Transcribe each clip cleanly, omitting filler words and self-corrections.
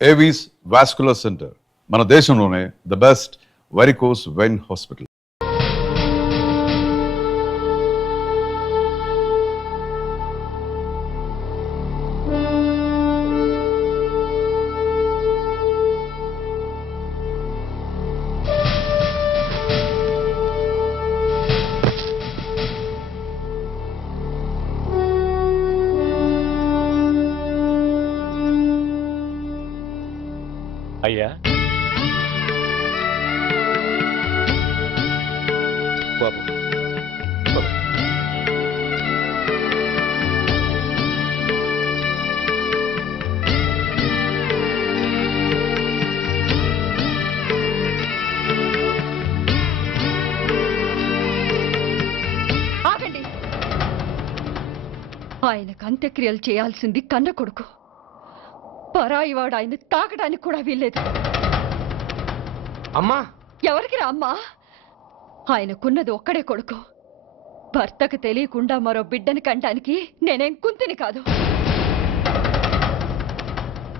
Avis vascular centre మన దేశంలోనే the best varicose vein hospital. అయ్యా బాబు బాబు. ఆగండి. ఆయనకు అంత్యక్రియలు చేయాల్సింది కన్న కొడుకు. పరాయివాడు ఆయన తాకడానికి కూడా వీల్లేదు. అమ్మా, ఎవరికి రా అమ్మా? ఆయనకున్నది ఒక్కడే కొడుకు. భర్తకు తెలియకుండా మరో బిడ్డని కంటానికి నేనేం కుంతిని కాదు.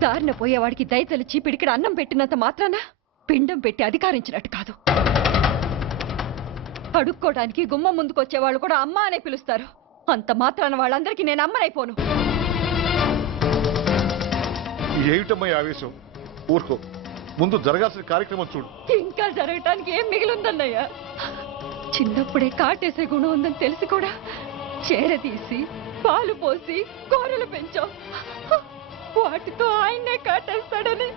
దారిన పోయేవాడికి దయతలిచి పిడికిడ అన్నం పెట్టినంత మాత్రాన పిండం పెట్టి అధికారించినట్టు కాదు. అడుక్కోవడానికి గుమ్మం ముందుకొచ్చేవాళ్ళు కూడా అమ్మ అనే పిలుస్తారు. అంత మాత్రాన వాళ్ళందరికీ నేను అమ్మనైపోను. ఏమిటమ్మా ఆవేశం? ఊరుకో, ముందు జరగాల్సిన కార్యక్రమం చూడు. ఇంకా జరగటానికి ఏం మిగిలిందన్నయ్య? చిన్నప్పుడే కాటేసే గుణం ఉందని తెలిసి కూడా చేరదీసి పాలు పోసి కూరలు పెంచాం. వాటితో ఆయన్నే కాటేస్తాడని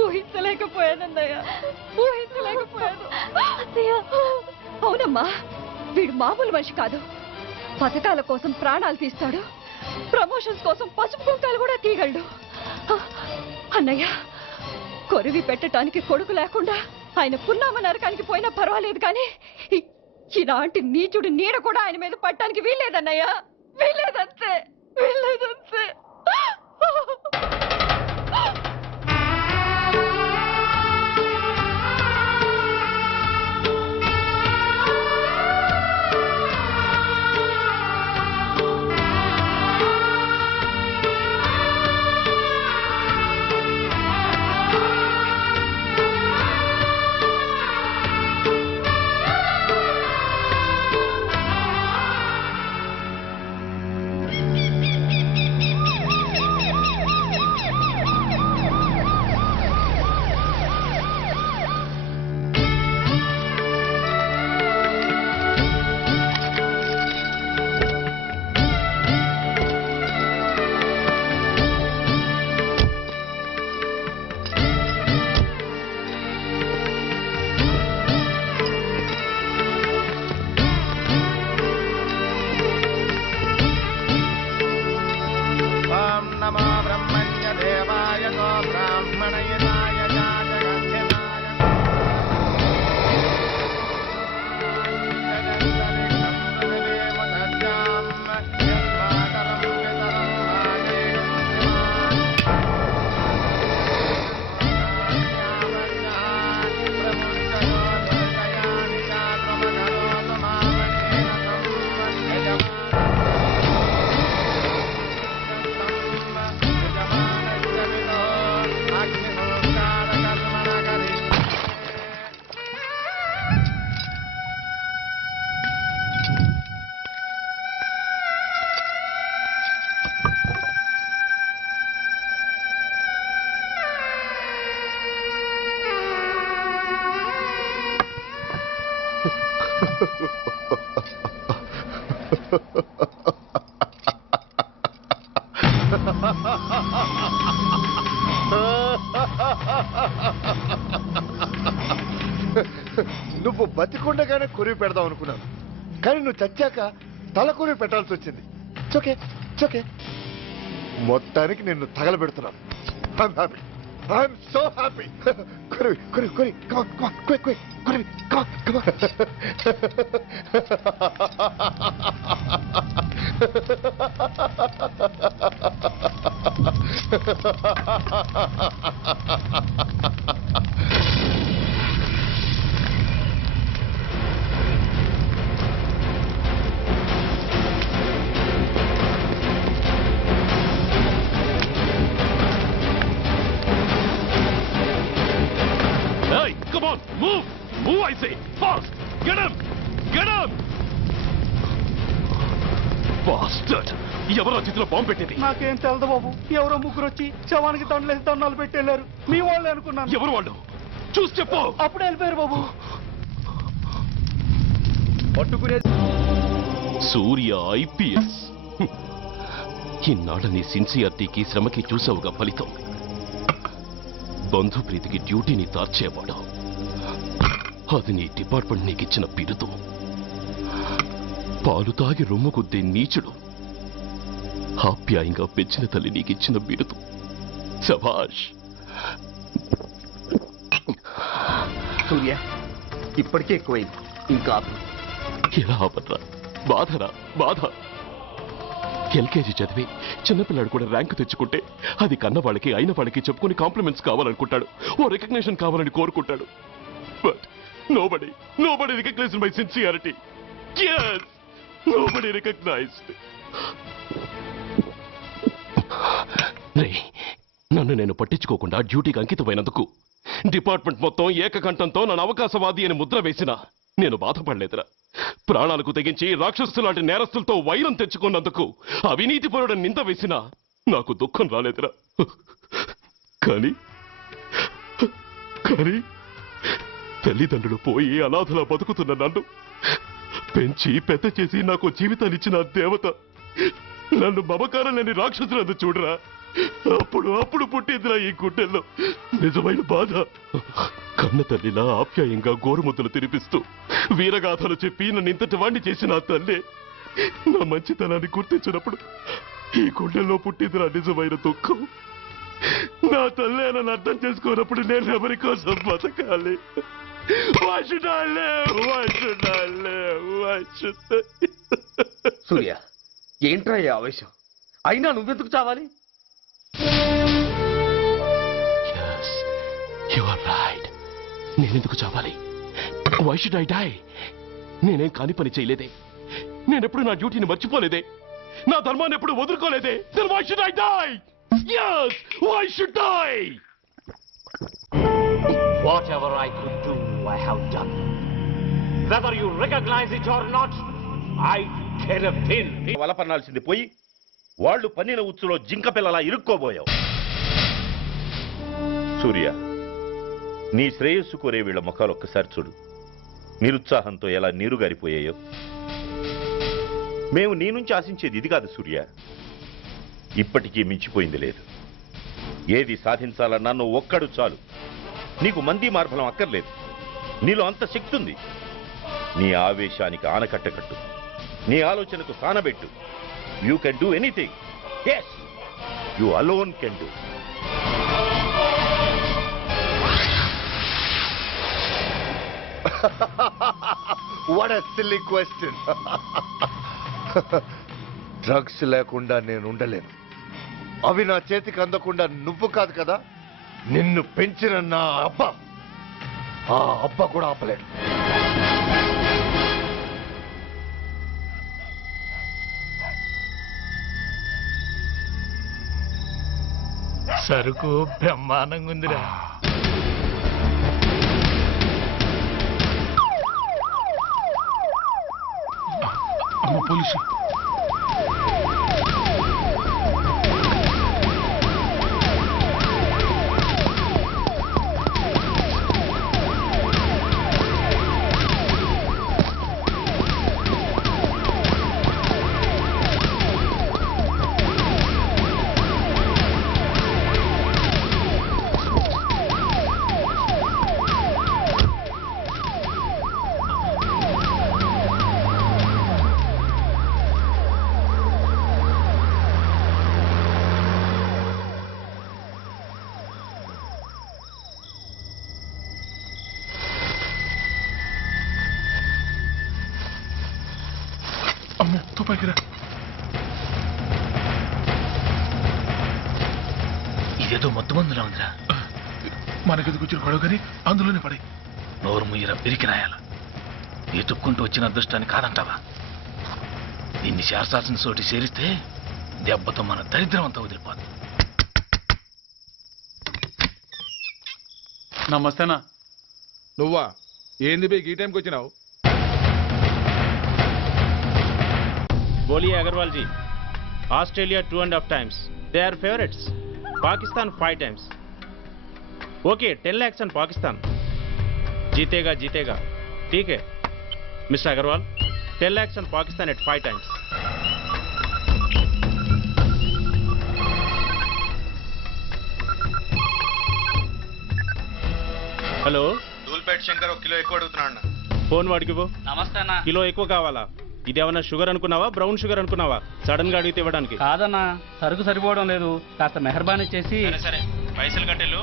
ఊహించలేకపోయానన్నయ్య, ఊహించలేకపోయాను. అవునమ్మా, వీడు మామూలు మనిషి కాదు. పథకాల కోసం ప్రాణాలు తీస్తాడు, ప్రమోషన్స్ కోసం పసుపు కుంకాలు కూడా తీయగలడు. అన్నయ్య, కొరివి పెట్టడానికి కొడుకు లేకుండా ఆయన పున్నామ నరకానికి పోయినా పర్వాలేదు, కానీ ఇలాంటి నీచుడు నీడ కూడా ఆయన మీద పట్టడానికి వీల్లేదన్నయ్య, వీల్లేదంతే, వీల్లేదంతే. నువ్వు బతికుండగానే కొరివి పెడదాం అనుకున్నాను, కానీ నువ్వు చచ్చాక తల కొరివి పెట్టాల్సి వచ్చింది. చోకే చోకే, మొత్తానికి నిన్ను తగలబెడుతున్నాను. I'm happy. I'm so happy. Korivi Korivi Korivi, come on, come on, quick, quick, Korivi, come on, come on. Come on, move! Move, I say! Fast! Get him! Get him! Bastard! ఎవరో చేతిలో bomb పెట్టింది? నాకేం తెలదు బాబు. ఎవరో ముగ్గురు వచ్చి శవానికి దండలేసి దండాలు పెట్టెళ్ళారు. మీ వాళ్ళే అనుకున్నాను. ఎవరు వాళ్ళు? చూసి చెప్పు. అప్పుడే వెళ్ళిపోయారు బాబు. పట్టుకునే సూర్య IPS. ఇన్నాళ్ళ నీ సిన్సియారిటీకి శ్రమకి చూసావుగా ఫలితం. బంధుప్రీతికి డ్యూటీని తార్చేవాడు. అది నీ డిపార్ట్మెంట్ నీకిచ్చిన బిరుదు. పాలు తాగి రొమ్ము కొద్దే నీచుడు ఆప్యాయంగా పెంచిన తల్లి నీకిచ్చిన బిరుదు. శభాష్. సూర్య ఇప్పటికే ఎక్కువైంది. ఇంకా ఎలా ఆపట్రా? బాధరా బాధ. LKG చదివి చిన్నపిల్లాడు కూడా ర్యాంకు తెచ్చుకుంటే అది కన్న వాళ్ళకి అయిన వాళ్ళకి చెప్పుకుని కాంప్లిమెంట్స్ కావాలనుకుంటాడు. ఓ రికగ్నిషన్ కావాలని కోరుకుంటాడు. But nobody recognised my sincerity. Yes! Nobody recognized. నన్ను నేను పట్టించుకోకుండా డ్యూటీకి అంకితమైనందుకు డిపార్ట్మెంట్ మొత్తం ఏకకంఠంతో నన్ను అవకాశవాది అని ముద్ర వేసినా నేను బాధపడలేదురా. ప్రాణాలకు తెగించి రాక్షసు లాంటి నేరస్తులతో వైరం తెచ్చుకున్నందుకు అవినీతి పరుడని నింద వేసినా నాకు దుఃఖం రాలేదురా. కానీ తల్లిదండ్రులు పోయి అనాథలా బతుకుతున్న నన్ను పెంచి పెద్ద చేసి నాకు జీవితాన్నిచ్చిన దేవత నన్ను మమకారం లేని రాక్షసులందు చూడరా. అప్పుడు పుట్టిందిరా ఈ గుడ్డెల్లో నిజమైన బాధ. కన్న తల్లిలా ఆప్యాయంగా గోరుముద్దలు తినిపిస్తూ వీరగాథలు చెప్పి నన్ను ఇంతటి వాణ్ణి చేసిన ఆ తల్లే నా మంచితనాన్ని గుర్తించినప్పుడు ఈ గుడ్డెల్లో పుట్టిందిరా నిజమైన దుఃఖం. నా తల్లే నన్ను అర్థం చేసుకోనప్పుడు నేను ఎవరి కోసం బతకాలి? Why should I live? Why should I live? Why should I? సూర్య ఏంట్రా ఈ ఆవేశం? అయినా నువ్వెందుకు చావాలి? Yes, you are right. నేనెందుకు చావాలి? Why should I die? నేనేం కాని పని చేయలేదే. నేనెప్పుడు నా డ్యూటీని మర్చిపోలేదే. నా ధర్మాన్ని ఎప్పుడు వదులుకోలేదే. Then why should I die? Yes, why should I? Whatever I could do, I have done. Whether you recognize it or not, I care a pin. వల పన్నాల్సింది పోయి వాళ్ళు పన్నిన ఉచ్చులో జింక పిల్లలా ఇరుక్కోబోయావు. సూర్య, నీ శ్రేయస్సు కోరే వీళ్ళ ముఖాలు ఒక్కసారి చూడు. నిరుత్సాహంతో ఎలా నీరుగారిపోయాయో. మేము నీ నుంచి ఆశించేది ఇది కాదు సూర్య. ఇప్పటికీ మించిపోయింది లేదు. ఏది సాధించాలన్నా నువ్వు ఒక్కడు చాలు. నీకు మంది మార్బలం అక్కర్లేదు. నీలో అంత శక్తి ఉంది. నీ ఆవేశానికి ఆనకట్ట కట్టు. నీ ఆలోచనకు సానబెట్టు. You can do anything. Yes, you alone can do. What a silly question. Drugs లేకుండా నేను ఉండలేను. అవి నా చేతికి అందకుండా నువ్వు కాదు కదా, నిన్ను పెంచిన నా అబ్బ, ఆ అబ్బ కూడా ఆపలేడు. సరుకు బ్రహ్మాండంగా ఉందిరా. పోలీసు ఇదేదో మొత్తం మందులా ఉందిరా. మనకెందుకు వచ్చిన గొడవ కానీ అందులోనే పడే. నోరు ముయ్యరా పిరికి రాయాల. ఎతుక్కుంటూ వచ్చిన అదృష్టాన్ని కాదంటావా? దీన్ని చేర్చాల్సిన చోటి చేరిస్తే దెబ్బతో మన దరిద్రం అంతా వదిలిపోదు. నమస్తేనా. నువ్వా? ఏంది బే ఈ టైంకి వచ్చినావు? बोलिए Agarwal ji. Australia 2.5 times, they are favorites. Pakistan 5 times. Okay 10 lakhs on Pakistan. जीतेगा जीतेगा, ठीक है mister Agarwal. 10 lakhs on Pakistan at 5 times. Hello, Dhoolpet Shankar 1 kilo ఎక్కువ అడుగుతున్నాడు. ఫోన్ వాడికి పో. నమస్తే అన్న. కిలో ఎక్కువ కావాలా? ఇదేమన్నా షుగర్ అనుకున్నావా, బ్రౌన్ షుగర్ అనుకున్నావా? సడన్ గా అడిగితే ఇవ్వడానికి కాదన్నా, సరుకు సరిపోవడం లేదు, కాస్త మెహర్బానీ చేసి. సరే పైసలు కట్టెళ్ళు,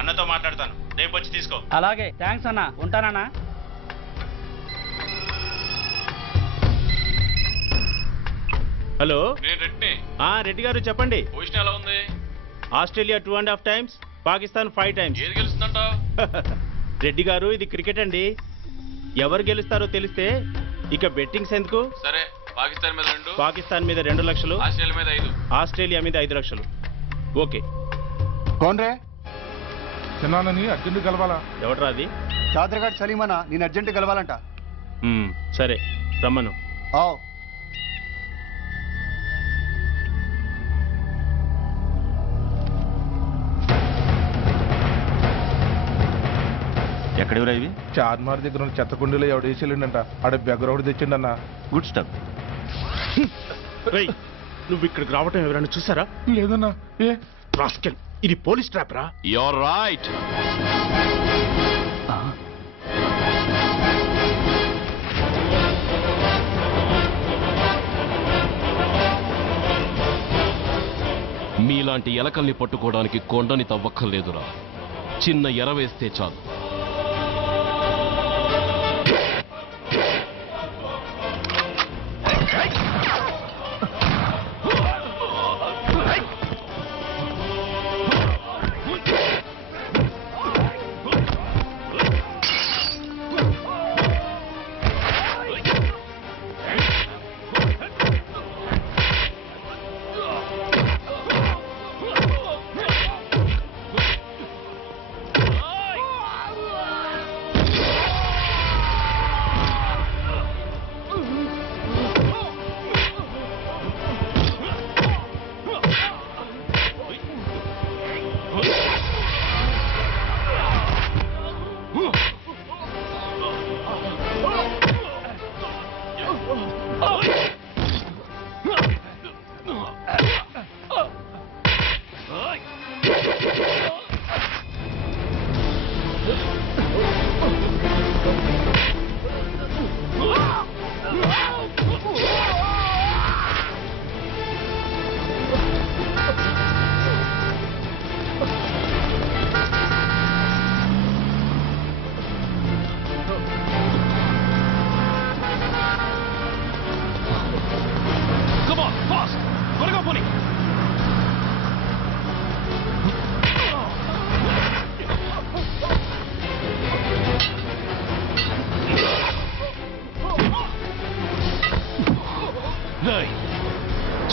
అన్నతో మాట్లాడతాను, రేపు వచ్చి తీసుకో. అలాగే, థ్యాంక్స్ అన్న, ఉంటానన్నా. హలో, నేను రెడ్డిని. రెడ్డి గారు చెప్పండి. పొజిషన్ ఎలా ఉంది? Australia 2.5 times, Pakistan 5 times. ఏది గెలుస్తుందంటావు? రెడ్డి గారు ఇది క్రికెట్ అండి, ఎవరు గెలుస్తారో తెలిస్తే ఇక బెట్టింగ్స్ ఎందుకు. సరే, పాకిస్తాన్ మీద 2, పాకిస్తాన్ మీద 2 లక్షలు, ఆస్ట్రేలియా మీద 5. ఆస్ట్రేలియా మీద 5 లక్షలు. ఓకే. కోన్రే? చిన్నానని అర్జెంట్ కలవాలా? ఎవట్రా అది? చాద్రగాడ్ సలీమనా, నేను అర్జెంట్ కలవాలంట. సరే రమ్మను. ఎక్కడివిరా ఇవి? చార్మార్ దగ్గర ఉన్న చెత్త కుండీలో ఎవడేసి వెళ్ళిండంట, ఆడ బెగ్గరౌడ్ తెచ్చిండన్న. Good stuff. నువ్వు ఇక్కడికి రావటం ఎవరైనా చూసారా? లేదన్నా. ఏ రాస్కెల్, ఇది పోలీస్ ట్రాప్ రా. You're right. మీలాంటి ఎలకల్ని పట్టుకోవడానికి కొండని తవ్వక్కర్లేదురా, చిన్న ఎర వేస్తే చాలు.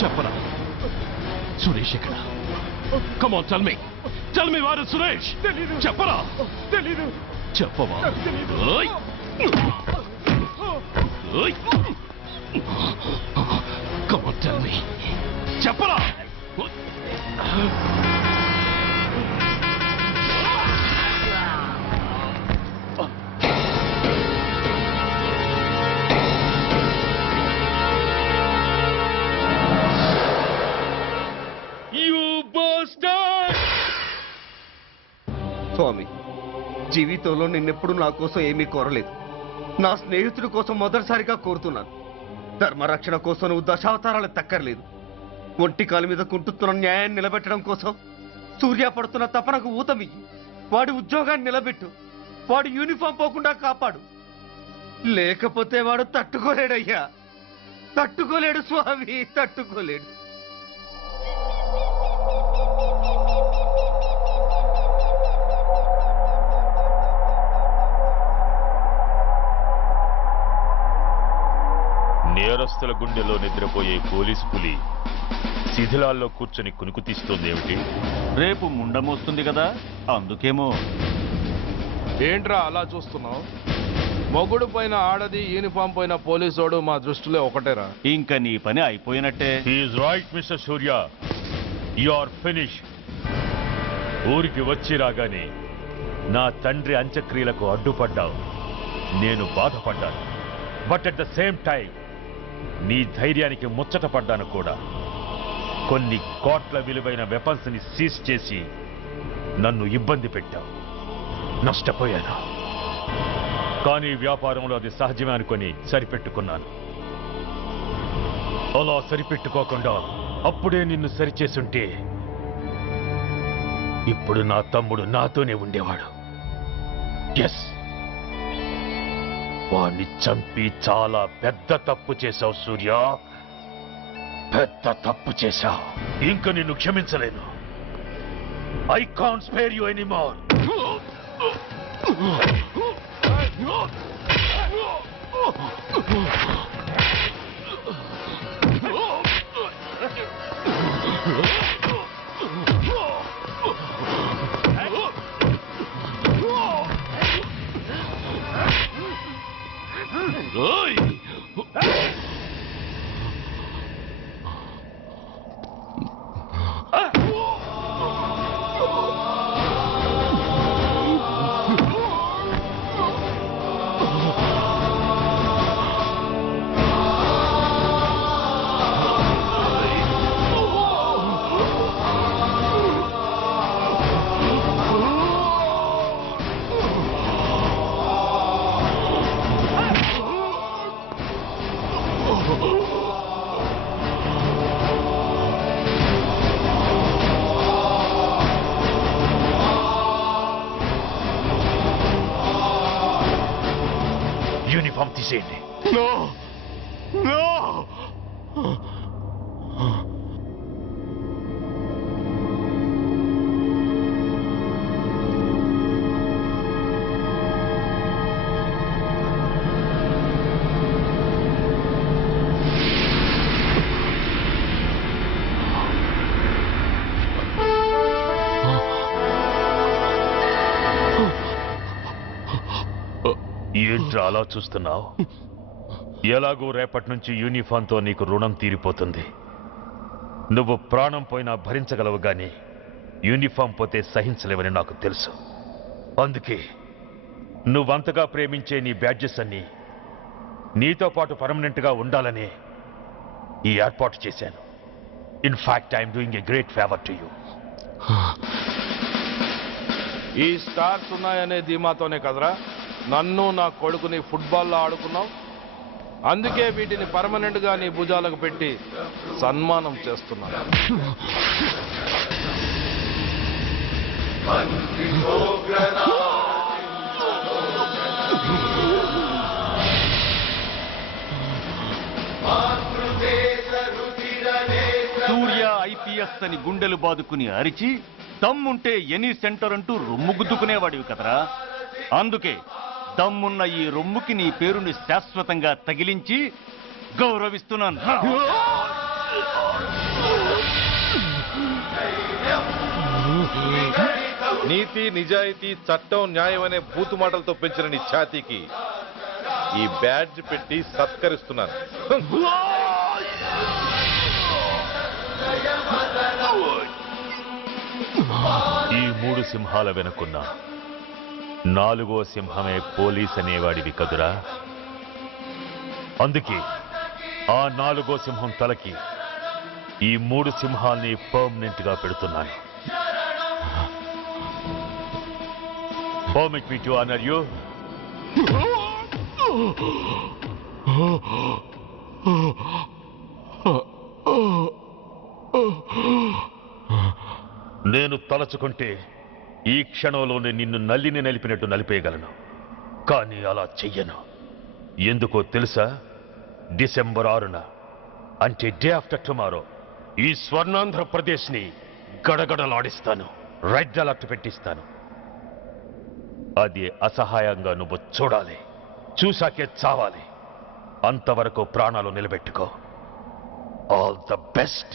చెప్పరా సురేష్ ఎక్కడ? కమ్ ఆన్ టెల్ మీ వారు సురేష్. చెప్పరా? తెలీదు. చెప్పవా? Come on tell me. చెప్పరా? స్వామి, జీవితంలో నిన్నెప్పుడు నా కోసం ఏమీ కోరలేదు. నా స్నేహితుడి కోసం మొదటిసారిగా కోరుతున్నాను. ధర్మరక్షణ కోసం నువ్వు దశావతారాలు తక్కర్లేదు. ఒంటి కాలు మీద కుంటుతున్న న్యాయాన్ని నిలబెట్టడం కోసం సూర్య పడుతున్న తపనకు ఊతమియ్యి. వాడి ఉద్యోగాన్ని నిలబెట్టు, వాడి యూనిఫామ్ పోకుండా కాపాడు. లేకపోతే వాడు తట్టుకోలేడయ్యా, తట్టుకోలేడు స్వామి, తట్టుకోలేడు. నేరస్తుల గుండెలో నిద్రపోయే పోలీసు పులి శిథిలాల్లో కూర్చొని కునుకు తీస్తోందేమిటి? రేపు ముండమొస్తుంది కదా, అందుకేమో. ఏంట్రా అలా చూస్తున్నావు? మొగుడు పైన ఆడది, యూనిఫామ్ పైన పోలీసోడు మా దృష్టిలో ఒకటేరా. ఇంకా నీ పని అయిపోయినట్టే. Is right mister Surya, you are finish. ఊరికి వచ్చి రాగానే నా తండ్రి అంత్యక్రియలకు అడ్డుపడ్డావు. నేను బాధపడ్డాను. But at the same time నీ ధైర్యానికి ముచ్చట పడ్డాను కూడా. కొన్ని కోట్ల విలువైన వెపన్స్ ని సీజ్ చేసి నన్ను ఇబ్బంది పెట్టావు. నష్టపోయాను. కానీ వ్యాపారంలో అది సహజమే అనుకొని సరిపెట్టుకున్నాను. అలా సరిపెట్టుకోకుండా అప్పుడే నిన్ను సరిచేసుంటే ఇప్పుడు నా తమ్ముడు నాతోనే ఉండేవాడు. ఎస్, వాణ్ణి చంపి చాలా పెద్ద తప్పు చేశావు సూర్య. పెద్ద తప్పు చేశావు. ఇంక నిన్ను క్షమించలేను. I can't spare you anymore. Uniform తీసేయండి. ఏంట్రా అలా చూస్తున్నావు? ఎలాగూ రేపటి నుంచి యూనిఫామ్తో నీకు రుణం తీరిపోతుంది. నువ్వు ప్రాణం పోయినా భరించగలవు గాని యూనిఫామ్ పోతే సహించలేవని నాకు తెలుసు. అందుకే నువ్వంతగా ప్రేమించే నీ బ్యాడ్జెస్ అన్ని నీతో పాటు పర్మనెంట్గా ఉండాలని ఈ ఏర్పాటు చేశాను. In fact I'm doing a great favour to you. ఈ స్టార్స్ ఉన్నాయనే ధీమాతోనే కదరా నన్ను నా కొడుకుని ఫుట్బాల్లో ఆడుకున్నావు. అందుకే వీటిని పర్మనెంట్ గా నీ భుజాలకు పెట్టి సన్మానం చేస్తున్నాను. సూర్య ఐపీఎస్ అని గుండెలు బాదుకుని అరిచి దమ్ముంటే ఎనీ సెంటర్ అంటూ రొమ్ము గుద్దుకునేవాడివి కదరా. అందుకే దమ్మున్న ఈ రొమ్ముకి నీ పేరుని శాశ్వతంగా తగిలించి గౌరవిస్తున్నాను. నీతి, నిజాయితీ, చట్టం, న్యాయం అనే బూతు మాటలతో పెంచిన నీ ఛాతీకి ఈ బ్యాడ్జ్ పెట్టి సత్కరిస్తున్నాను. ఈ మూడు సింహాల వెనుకున్న నాలుగో సింహమే పోలీస్ అనేవాడివి కదురా. అందుకే ఆ నాలుగో సింహం తలకి ఈ మూడు సింహాల్ని పర్మనెంట్ గా పెడుతున్నాయి. Permit me to honor you. నేను తలచుకుంటే ఈ క్షణంలోనే నిన్ను నల్లిని నలిపినట్టు నలిపేయగలను. కానీ అలా చెయ్యను. ఎందుకో తెలుసా? డిసెంబర్ 6న అంటే డే ఆఫ్టర్ టుమారో ఈ స్వర్ణాంధ్రప్రదేశ్ని గడగడలాడిస్తాను. రెడ్ అలర్ట్ పెట్టిస్తాను. అది అసహాయంగా నువ్వు చూడాలి. చూశాకే చావాలి. అంతవరకు ప్రాణాలు నిలబెట్టుకో. All the best.